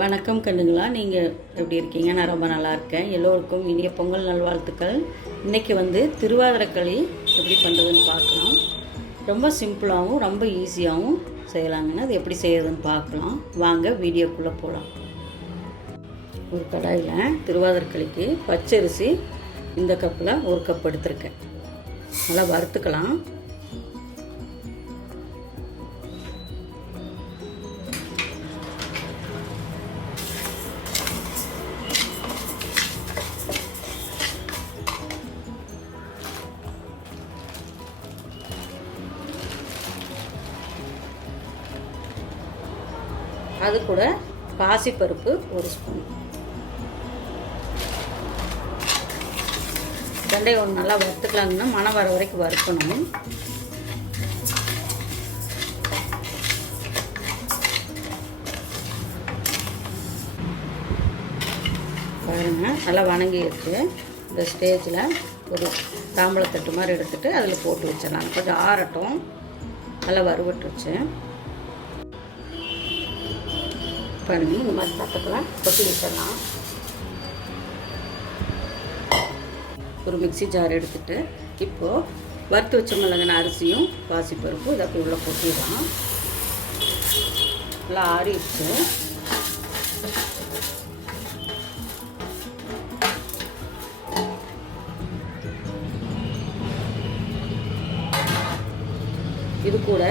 வணக்கம் கண்ணுங்களா, நீங்கள் எப்படி இருக்கீங்க? நான் ரொம்ப நல்லா இருக்கேன். எல்லோருக்கும் இனிய பொங்கல் நல்வாழ்த்துக்கள். இன்றைக்கி திருவாதிரைக்களி எப்படி பண்ணுறதுன்னு பார்க்கலாம். ரொம்ப சிம்பிளாகவும் ரொம்ப ஈஸியாகவும் செய்யலாங்கன்னு. அது எப்படி செய்யறதுன்னு பார்க்கலாம். வாங்க வீடியோக்குள்ளே போகலாம். ஒரு கடாயில் திருவாதிரைக்களிக்கு பச்சரிசி இந்த கப்பில் ஒரு கப் எடுத்துருக்கேன். நல்லா வறுத்துக்கலாம். அது கூட பாசிப்பருப்பு ஒரு ஸ்பூன், ரெண்டையும் ஒன்று நல்லா வறுத்துக்கலாங்கன்னா மணம் வர வரைக்கும் வறுக்கணும். பாருங்க, நல்லா வணங்கிடுச்சு. இந்த ஸ்டேஜில் ஒரு தாம்பழத்தட்டு மாதிரி எடுத்துகிட்டு அதில் போட்டு வச்சிடலாம். கொஞ்சம் ஆறட்டும். நல்லா வறுவட்டுருச்சு. பாருங்க, இந்த மாதிரி தட்டத்தில் கொட்டி வச்சிடலாம். ஒரு மிக்சி ஜார் எடுத்துகிட்டு இப்போது வறுத்து வச்ச மிளகான அரிசியும் பாசிப்பருப்பு இதை அப்படி உள்ளே கொட்டிடலாம். நல்லா ஆறிடுச்சு. இது கூட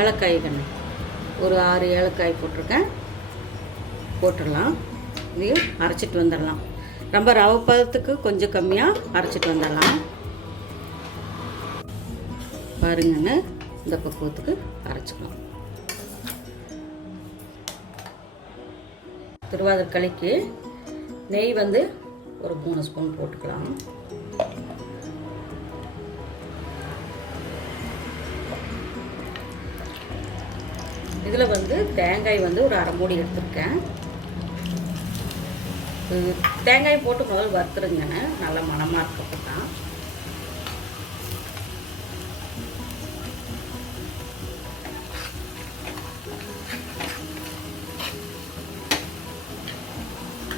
ஏலக்காய் கண்ணு ஒரு 6 ஏலக்காய் போட்டிருக்கேன், போட்டுடலாம். இதையும் அரைச்சிட்டு வந்துடலாம். ரொம்ப ரவை பதத்துக்கு கொஞ்சம் கம்மியாக அரைச்சிட்டு வந்துடலாம். பாருங்கன்னு இந்த பக்குவத்துக்கு அரைச்சிக்கலாம். திருவாதிரைக்களிக்கு நெய் ஒரு 3 ஸ்பூன் போட்டுக்கலாம். இதில் தேங்காய் ஒரு அரை மூடி எடுத்துருக்கேன். தேங்காய் போட்டு முதல்ல வறுத்துருங்கன்னு நல்லா மணமாக இருக்கப்போ தான்.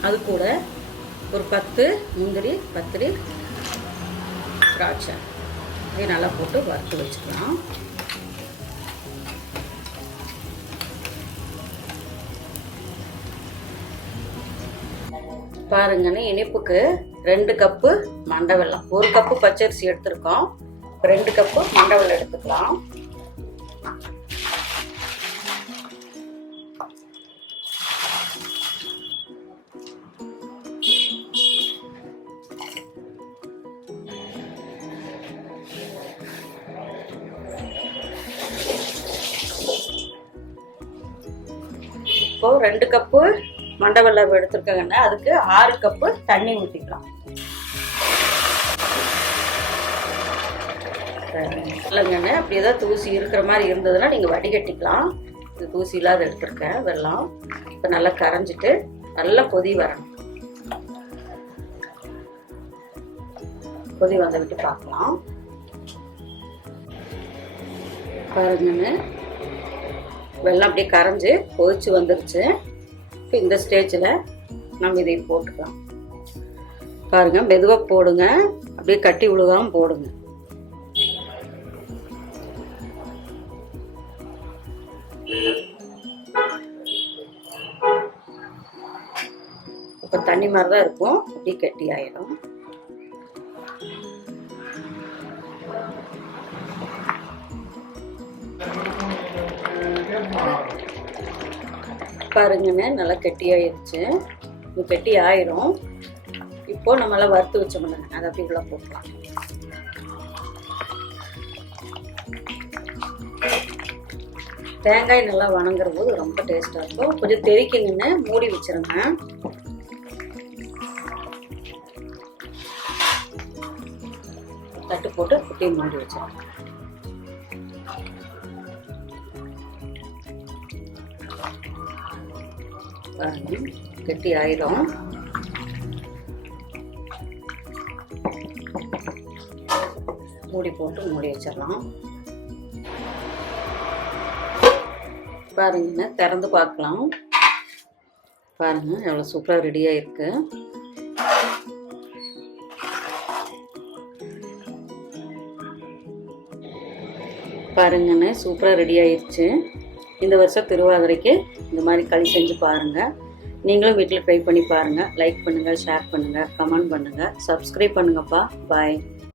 அது கூட ஒரு 10 முந்திரி, பத்திரி, திராட்சை இதை நல்லா போட்டு வறுத்து வச்சுக்கலாம். பாருங்கன்னு இனிப்புக்கு 2 கப்பு மண்டை வெல்லம், 1 கப்பு பச்சரிசி எடுத்துருக்கோம். 2 கப்பு மண்டை வெல்லம் எடுத்துக்கலாம். இப்போ 2 கப்பு மண்டை வெல்லம் எடுத்துருக்கேங்கன்னா அதுக்கு 6 கப்பு தண்ணி ஊற்றிக்கலாம். இல்லைங்கன்னு அப்படி ஏதாவது தூசி இருக்கிற மாதிரி இருந்ததுன்னா நீங்கள் வடிகட்டிக்கலாம். இது தூசி இல்லாத எடுத்துருக்கேன் வெல்லம். இப்போ நல்லா கரைஞ்சிட்டு நல்லா கொதி வரணும். கொதி வந்த விட்டு பார்க்கலாம். பாருங்கன்னு வெல்லம் அப்படியே கரைஞ்சி கொதிச்சு வந்துருச்சு. இப்போ இந்த ஸ்டேஜில் நம்ம இதை போட்டுக்கலாம். பாருங்கள், மெதுவாக போடுங்க, அப்படியே கட்டி விழுகாமல் போடுங்க. இப்போ தண்ணி மாதிரி தான் இருக்கும், அப்படியே கட்டி ஆயிடும். பாருங்கன்னு நல்லா கெட்டியாயிருச்சு. இது கெட்டி ஆயிரும். இப்போ நம்மளாம் வறுத்து வச்சோம்ல, அதை அப்படி உள்ள போட்டுக்கலாம். தேங்காய் நல்லா வணங்குற போது ரொம்ப டேஸ்டா இருக்கும். கொஞ்சம் தெறிக்குங்கன்னு மூடி வச்சிருங்க. தட்டு போட்டு குட்டியை மூடி வச்சிருங்க. கெட்டி ஆயிடும். மூடி போட்டு மூடி வச்சிடலாம். பாருங்க, திறந்து பார்க்கலாம். பாருங்கள் எவ்வளோ சூப்பராக ரெடியாக இருக்கு. பாருங்கண்ணே சூப்பராக ரெடி ஆயிடுச்சு. இந்த வருஷம் திருவாதிரைக்கு இந்த மாதிரி களி செஞ்சு பாருங்கள். நீங்களும் வீட்டில் ட்ரை பண்ணி பாருங்கள். லைக் பண்ணுங்கள், ஷேர் பண்ணுங்கள், கமெண்ட் பண்ணுங்கள், சப்ஸ்கிரைப் பண்ணுங்கப்பா. பாய்.